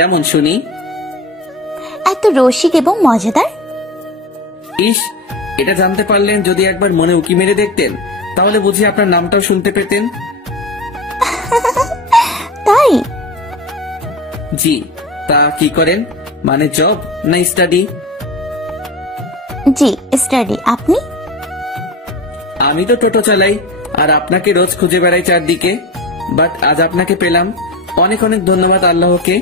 কেমন শুনি? এত রসিক এবং মজাদার। ইস, এটা জানতে পারলেন যদি একবার মনে উকি মেরে দেখতেন, তাহলে বুঝি আপনার নামটাও শুনতে পেতেন। তাই? জি। তা কি করেন? মানে জব না স্টাডি? জি, স্টাডি। আপনি? আমি তো টোটো চালাই, আর আপনাকে রোজ খুঁজে বেড়াই চারদিকে। বাট আজ আপনাকে পেলাম, অনেক অনেক ধন্যবাদ আল্লাহকে।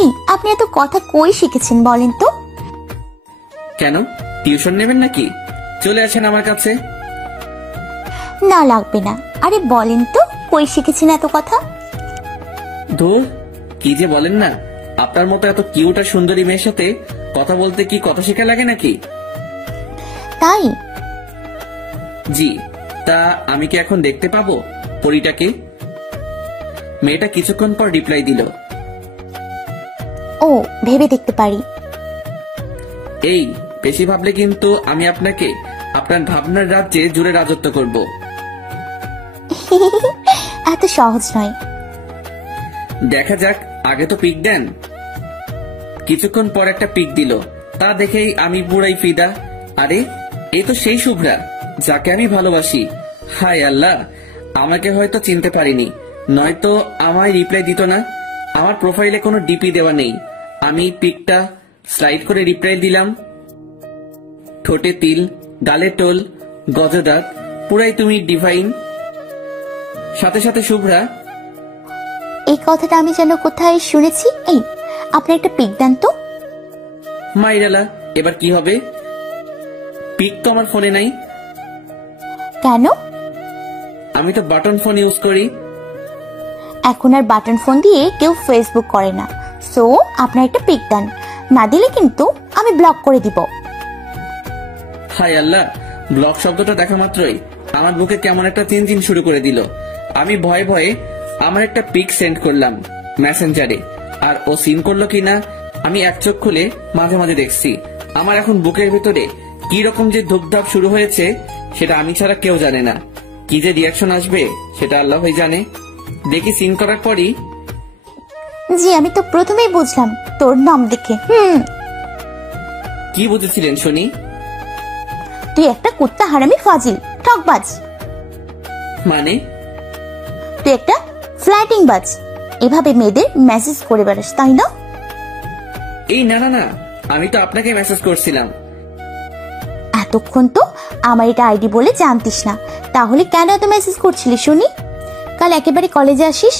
এই, আপনি এত কথা কই শিখেছেন বলেন তো? কেন, টিউশন নেবেন নাকি? চলে আসেন আমার কাছে। না, লাগবে না। আরে বলেন তো, কই শিখেছেন এত কথা? ধুর, কি যে বলেন না। আপনার মতো এত কিউট আর সুন্দরী মেয়ের সাথে কথা বলতে কি কথা শেখা লাগে নাকি? তাই? জি। তা আমি কি এখন দেখতে পাবো পরীটাকে? মেয়েটা কিছুক্ষণ পর রিপ্লাই দিল। ও, ভেবে দেখতে পারি। এই, বেশি ভাবলে কিন্তু আমি আপনাকে আপনার ভাবনার রাজ্যে জুড়ে রাজত্ব করব। এত সহজ নয়। দেখা যাক, আগে তো পিক দেন। কিছুক্ষণ পর একটা পিক দিল, তা দেখেই আমি পুরাই ফিদা। আরে, এই তো সেই শুভ্রা যাকে আমি ভালোবাসি। হায় আল্লাহ, আমাকে হয়তো চিনতে পারিনি, নয়তো আমায় রিপ্লাই দিত না। আমার প্রোফাইলে কোনো ডিপি দেওয়া নেই। আমি পিকটা স্লাইড করে রিপ্লাই দিলাম। ঠোঁটে তিল, গালে টোল, গজদাঁত, পুরাই তুমি ডিভাইন। সাথে সাথে শুভ্রা, এই কথাটা আমি যেন কোথায় শুনেছি। এই, আপনার একটা পিক দেন তো। মাইরালা, এবার কি হবে? পিক তো আমার ফোনে নাই। কেন? আমি তো বাটন ফোন ইউজ করি। এখন আর বাটন ফোন দিয়ে কেউ ফেসবুক করে না। সো আপনার একটা পিক দেন, না দিলে কিন্তু আমি ব্লক করে দিব। হায় আল্লাহ, ব্লক শব্দটা দেখা মাত্রই আমার বুকে কেমন একটা চিনচিন শুরু করে দিল। আমি ভয়ে ভয়ে আমার একটা পিক সেন্ড করলাম মেসেঞ্জারে, আর ও সিন করলো কিনা আমি এক চোখ খুলে মাঝে মাঝে দেখছি। আমার এখন বুকের ভেতরে কি রকম যে ধুপধাপ শুরু হয়েছে সেটা আমি ছাড়া কেউ জানে না। কি যে রিয়াকশন আসবে সেটা আল্লাহই জানে। দেখি সিন করার পরই। জি, আমি তো প্রথমেই বুঝলাম তোর নাম দেখে। কি বুঝেছিলেন শুনি? তুই একটা কুত্তা হারামি ফাজিল ঠকবাজ। মানে? তুই একটা ফ্ল্যাটিং বাজ। এভাবে মেয়েদের মেসেজ করে বেড়াস, তাই না? এই না না না, আমি তো আপনাকে মেসেজ করছিলাম। এতক্ষণ তো আমার এটা আইডি বলে জানতিস না, তাহলে কেন এত মেসেজ করছিলি শুনি? কাল একেবারে কলেজে আসিস।